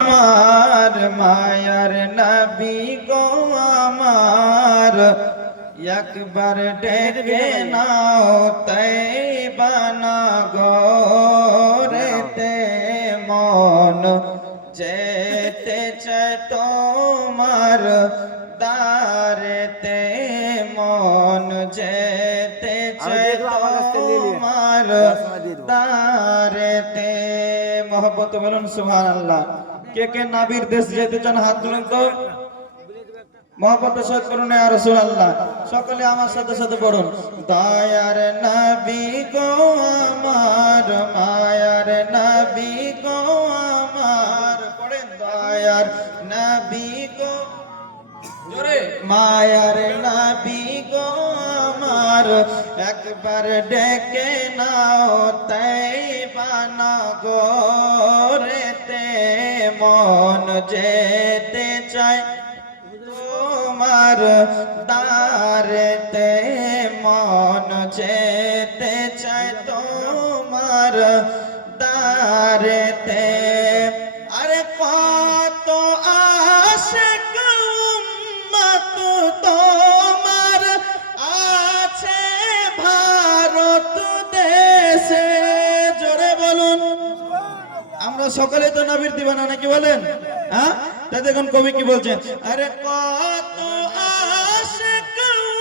আমার মায়ার নবী গো আমার একবার ডেকে নাও তৈবা নগরেতে মন যেতে চায় তোমার দারেতে মন যেতে চায় তোমার দারেতে। মোহব্বত বলুন সুবহানাল্লাহ। কে কে নবীর দেশ যেতে চান হাত তুলুন তো। মোহব্বতের সাথে করুন ইয়া রাসূলুল্লাহ। সকলে আমার সাথে সাথে পড়ুন। দয়ার নবী গো আমার মায়ার নবী গো আমার। পড়েন দয়ার নবী গো জোরে মায়ার নবী গো আমার একবার ডেকে নাও তৈবা নগরেতে মন যেতে চায় তোমার দারেতে মন যেতে চায় তোমার দারেতে। আরে কত আশিক উম্মত তোমার আছে ভারত দেশে। জোরে বলুন। আমরা সকলে তো নবীর দিওয়ানা নাকি বলেন? হ্যাঁ, তাই দেখুন কবি কি বলছেন। আরে কত আশিক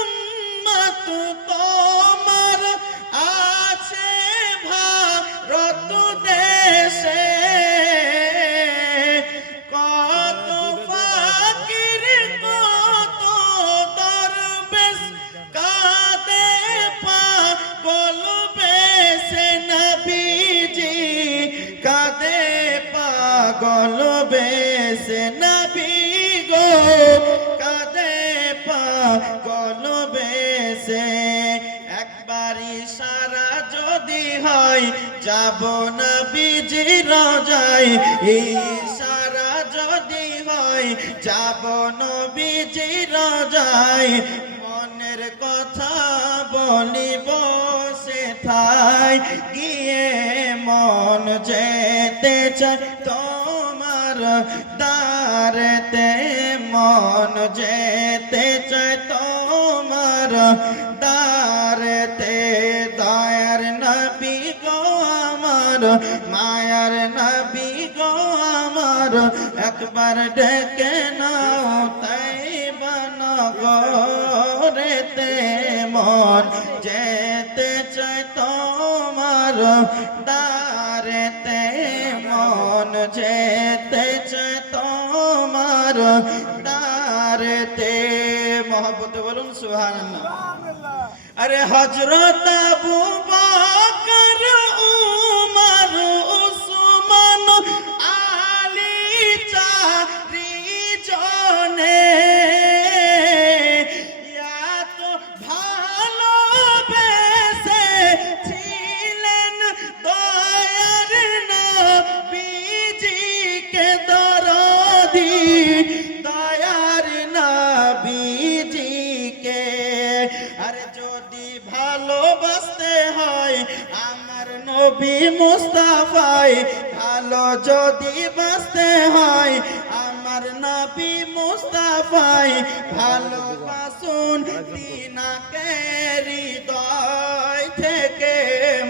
উম্মত তোমার আছে ভারত দেশে, কত ফাকির কত দরবেশ কাঁদে পাগল বেশে নবীজি কাঁদে পাগল বেশে নবী গো কাঁদে পাগল বেশে। একবার ইশারা যদি হয় যাব নবীজি রোজায়, ইশারা যদি হয় যাব নবীজি রোজায়, মনের কথা বলিব সেথায় গিয়ে মন যেতে চায় তোমার দারেতে মন যেতে চায় তোমার দারেতে। দয়ার নবী গো আমার মায়ার নবী গো আমার একবার ডেকে নাও তৈবা নগরেতে মন যেতে চায় তোমার দারেতে মন যেতে চায় তোমার দারেতে। মোহব্বতে বলুন সুবহানাল্লাহ। আরে হযরত আবু বকর উমর উসমান আলী চারি জনে এত ভালোবেসে ছিলেন দয়ার নবীজিকে দরদি দয়ার নবীজিকে। আরে যদি ভালোবাসতে হয় আমার নবী মুস্তাফায়, ভালো যদি বাসতে হয় আমার নবী মুস্তাফায়, ভালোবাসুন তিনাকে হৃদয় থেকে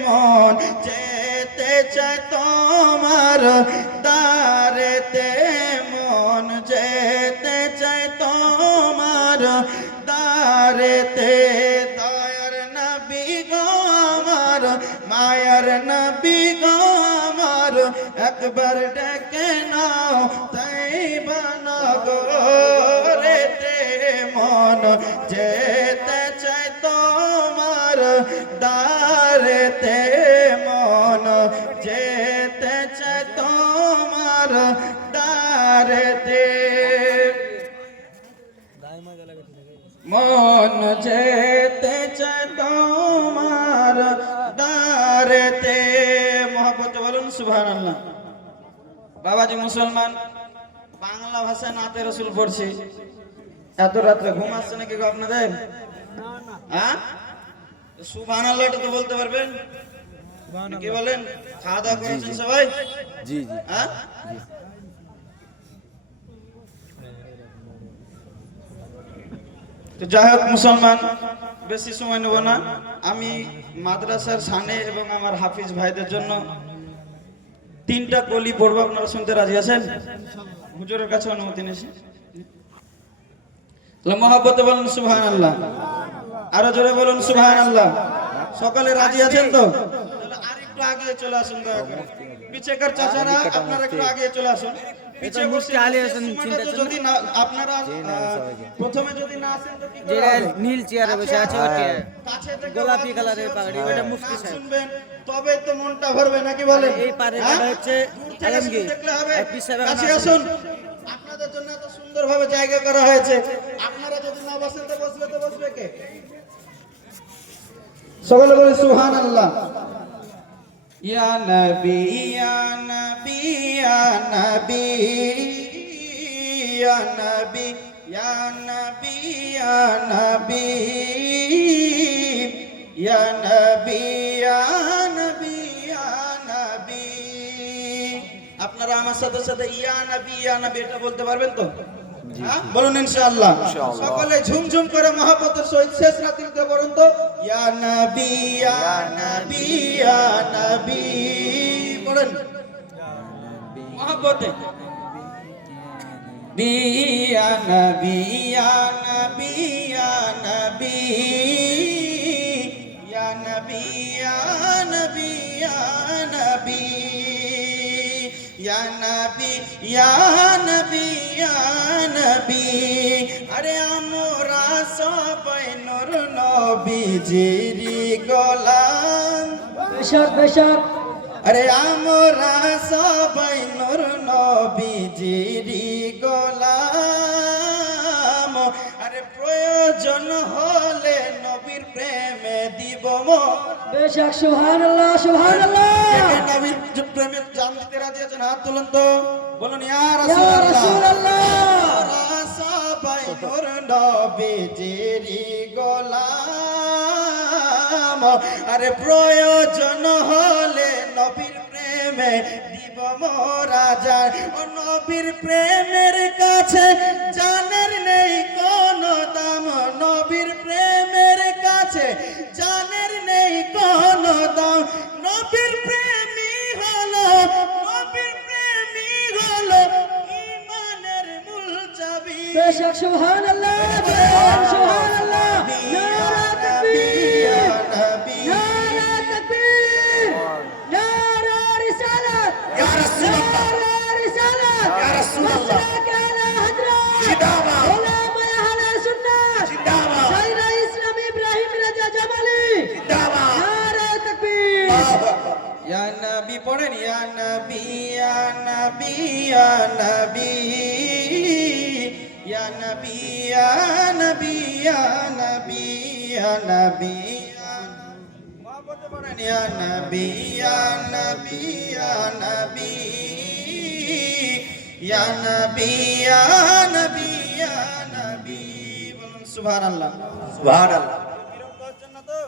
মন যেতে চায় তোমার দারেতে মন যেতে চায় তোমার দারেতে। দয়ার নবী গো আমার মায়ার নবী গো আমার একবার ডেকে নাও তৈবা নগরেতে মন যেতে চায় তোমার দারেতে মন যেতে চায় তোমার দারেতে মন যেতে চায় তোমার দারেতে। মোহব্বতে বলুন সুবহানাল্লাহ। বাবাজি মুসলমান বাংলা ভাষায় নাতে রসুল পড়ছি, এত রাত্রে ঘুম আসছে নাকি গো আপনাদের? হ্যাঁ, সুবহানাল্লাহটা তো বলতে পারবেন? কি বলেন? খাওয়া দাওয়া করেছেন সবাই? জি জি। হ্যাঁ, তো যাই হোক মুসলমান, বেশি সময় নেব না। আমি মাদ্রাসার সানে এবং আমার হাফিজ ভাইদের জন্য 3টা কলি পড়বো, আপনারা শুনতে রাজি আছেন? হুজুরের কাছে অনুমতি নিয়েছি। মহব্বতে বলুন সুবহানাল্লাহ, আরো জোরে বলুন সুবহানাল্লাহ। সকলে রাজি আছেন তো? তাহলে আরেকটু আগে চলে আসুন দয়া করে। পিছেকার চাচারা আপনারা একটু আগে চলে আসুন। পিছে বসে যদি না আপনারা প্রথমে যদি না আসেন তো কি করে হবে? নীল চেয়ারে বসে আছে, কাছে থেকে গোলাপি কালারের পাগড়ি, ওটা মুফতি সাহেব। শুনবেন তবে তো মনটা ভরবে, নাকি বলেন? এই পারে হচ্ছে আলমগীর, আর পিছনে কাছে আসুন। আপনাদের জন্য এত সুন্দরভাবে জায়গা করা হয়েছে, আপনারা যদি না বসেন তো বসবে কে? সকলে বলে সুবহানাল্লাহ। ইয়া নবী ইয়া নবী ইয়া নবী ইয়া নবী ইয়া নবী ইয়া নবী ইয়া নবী ইয়া নবী ইয়া নবী। আপনারা আমার সাথে সাথে ইয়া নবী এটা বলতে পারবেন তো? হ্যাঁ, বলুন ইনশাআল্লাহ। সকলে ঝুমঝুম করে মহব্বতের সহিত শেষ রাত্রি দিয়ে বলুন তো ইয়া নবী ইয়া নবী ইয়া নবী। বলেন মহব্বতে ইয়া নবী ইয়া নবী ইয়া নবী ইয়া নবী ইয়া নবী ইয়া নবী ইয়া নবী ইয়া নবী ইয়া নবী। আরে আমরা সবাই নূর নবীজির গোলাম। বেশক আরে আমরা সবাই নূর নবীজির গোলাম। আরে প্রয়োজন হলে নবীর প্রেমে দিব মন। বেশক সুবহানাল্লাহ সুবহানাল্লাহ। নবীর প্রেমে জান দিতে রাজি আছেন? হাত তুলুন তো, বলুন ইয়া রাসূলুল্লাহ। সবাই নূর নবীজির গোলাম। আরে প্রয়োজন হলে নবীর প্রেমে দিব মোরা জান। ও নবীর প্রেমের কাছে জানের নেই কোনো দাম। নবীর প্রেমের কাছে জানের নেই কোনো দাম। নবীর প্রেমী হলো ইমানের মূল চাবি। বেশক সুবহানাল্লাহ সুবহানাল্লাহ। নারা তাকবীর নারা তাকবীর নারা রিসালাত ইয়া রাসূলুল্লাহ নারা রিসালাত ইয়া রাসূলুল্লাহ। কালা হযরত জিন্দাবাদ ওলামা আহলে সুন্নাহ জিন্দাবাদ। সাইরা ইসলাম ইব্রাহিম রাজা জামালি জিন্দাবাদ। নারা তাকবীর। ইয়া নবী পড়েন ইয়া নবী ইয়া নবী ইয়া নবী ইয়া নবী ইয়া নবী ইয়া নবী ইয়া নবী। মহব্বতে পড়েন ইয়া নবী ইয়া নবী ইয়া নবী ইয়া নবী ইয়া নবী ইয়া নবী। বলুন সুবহানাল্লাহ সুবহানাল্লাহ। বিরক্ত হচ্ছেন না তো?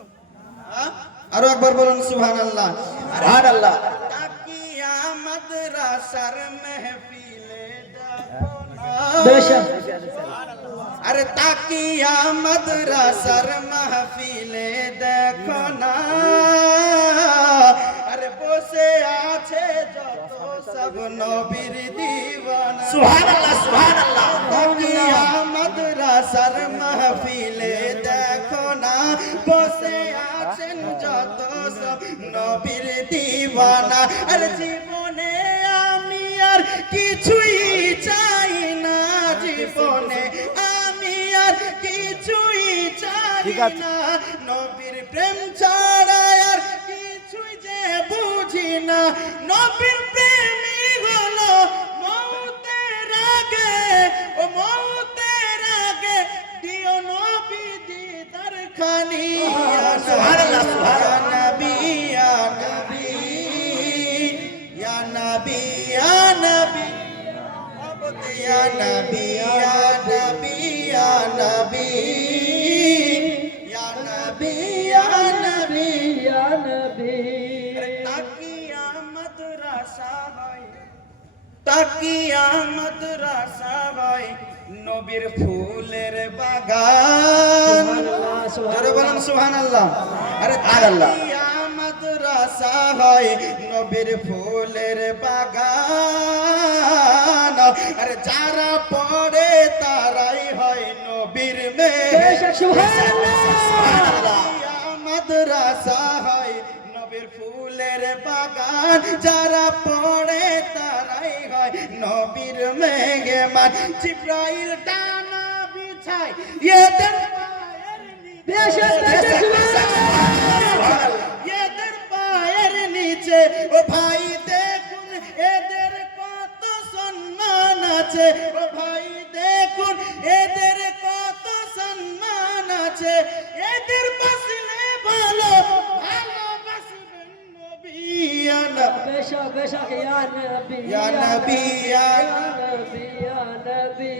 হ্যাঁ, আরো একবার বলুন সুবহানাল্লাহ সুবহানাল্লাহ। তাকিয়া মাদ্রাসার মেহফিলে দেখো না। বেশক আরে তাকিয়া মাদ্রাসার মাহফিলে দেখো না। আরে বসে আছে যত সব নবীর দিওয়ানা। সুবহানাল্লাহ সুবহানাল্লাহ। তাকিয়া মাদ্রাসার মাহফিলে দেখো না। বসে আছেন যত সব নবীর দিওয়ানা। আরে জীবনে আমি আর কিছুই চাই না। জীবনে আমি আর কিছুই চাই না। নবীর প্রেম ছাড়া আর কিছুই যে বুঝি না। নবীর প্রেমী হলো মওতের আগে। ও মওতের আগে দিও নবী দিদার খানি। সুবহানাল্লাহ সুবহানাল্লাহ। নবী ইয়া নবী ইয়া নবী ইয়া নবী ইয়া নবী ইয়া নবী ইয়া নবী ইয়া নবী ইয়া নবী ইয়া নবী। তাকিয়া মাদ্রাসা ভাই তাকিয়া মাদ্রাসা ভাই নবীর ফুলের বাগান। সুবহানাল্লাহ, জোরে বলেন সুবহানাল্লাহ। সুবহানাল্লাহ। আরে তাকিয়া মাদ্রাসা হয় নবীর ফুলের বাগান। আরে যারা পড়ে তারাই হয় নবীর মেয়ে। বেশক সুবহানাল্লাহ। মাদ্রাসা হয় নবীর ফুলের বাগান। যারা পড়ে তারাই হয় নবীর মেহমান। জিবরাইল টানা বিছায় এদের পায়ের নিচে। বেশক বেশক সুবহানাল্লাহ। এদের পায়ের নিচে ও ভাই দেখুন এদের কত সম্মান আছে। ও ভাই দেখুন এদের কত সম্মান আছে। এদের বাসলে ভালো ভালোবাসবেন নবী। ইয়া নবী বেশক বেশক ইয়া নবী ইয়া নবী ইয়া নবী ইয়া নবী।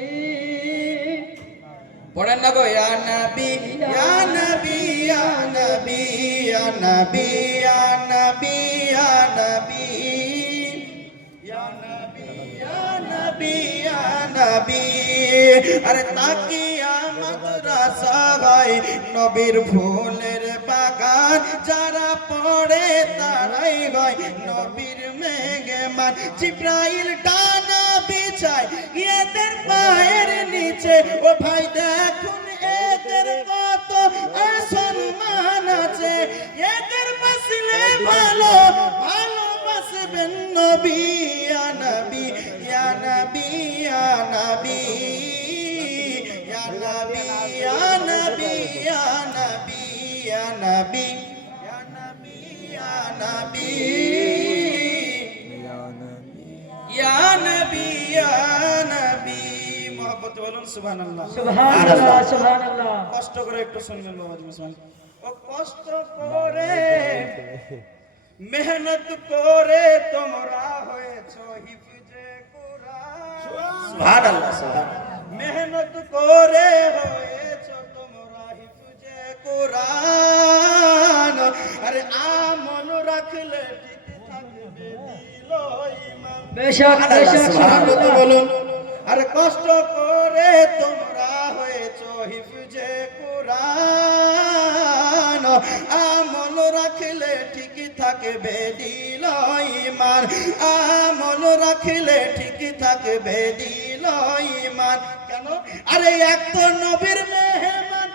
পড়েন না গো ইয়া নবী ইয়া নবী ইয়া নবী ইয়া নবী ইয়া নবী ইয়া নবী ইয়া নবী ইয়া নবী ইয়া নবী। আরে তাকিয়া মাদ্রাসা হয় নবীর ফুলের বাগান। যারা পড়ে তারাই হয় নবীর মেহমান। জিবরাইল টানা বিছায় এদের পায়ের নিচে। ও ভাই দেখুন এদের কত সম্মান আছে। এদের বাসলে ভালো ভালোবাসবেন নবী। ইয়া নবী ইয়া নবী ইয়া নবী ইয়া নবী ইয়া নবী ইয়া নবী ইয়া নবী ইয়া নবী ইয়া নবী ইয়া নবী ইয়া নবী। মোহাম্মত বলুন সুবহানাল্লাহ। সুবহানাল্লাহ সুবহানাল্লাহ। কষ্ট করে একটু শুনবেন বাবাজি মুসলমান। ও কষ্ট করে মেহনত করে তোমরা হয়েছো হিফজে কুরআন। সুবহানাল্লাহ সুবহানাল্লাহ। মেহনত করে হয়েছো তোমরা হিফজে কুরআন। আরে আমল রাখলে ঠিক থাকবে দিল ঈমান। বেশক বেশক সুবহানাল্লাহ সুবহানাল্লাহ। বলুন। আরে কষ্ট করে তোমরা হয়েছো হিফজে কুরআন। আমল রাখলে ঠিক থাকবে দিল ঈমান। আমল রাখলে ঠিক থাকবে দিল ঈমান। কেন? আরে এক তো নবীর মেহমান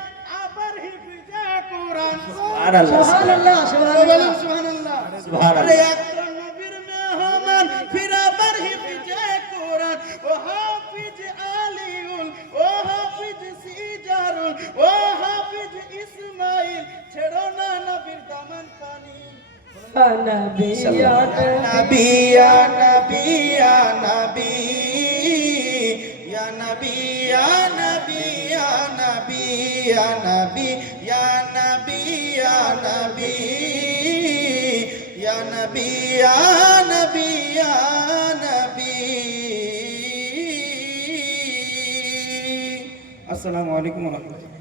আবার হিফজে কুরআন। সুবহানাল্লাহ সুবহানাল্লাহ। সুবহানাল্লাহ। আরে এক তো নবীর মেহমান ফির আবার হিফজে কুরআন। ও হাফিজ আলিউল ও হাফিজ সিজারুল ও হাফিজ ইসমাইল ছেড়ো না নবীর দামান পানি। নবী ইয়া নবী ইয়া নবী ইয়া নবী ইয়া নবী ইয়া নবী ইয়া নবী ইয়া নবী ইয়া নবী ইয়া নবী ইয়া নবী ইয়া নবী ইয়া নবী। আসসালামু আলাইকুম ওয়া রাহমাতুল্লাহ।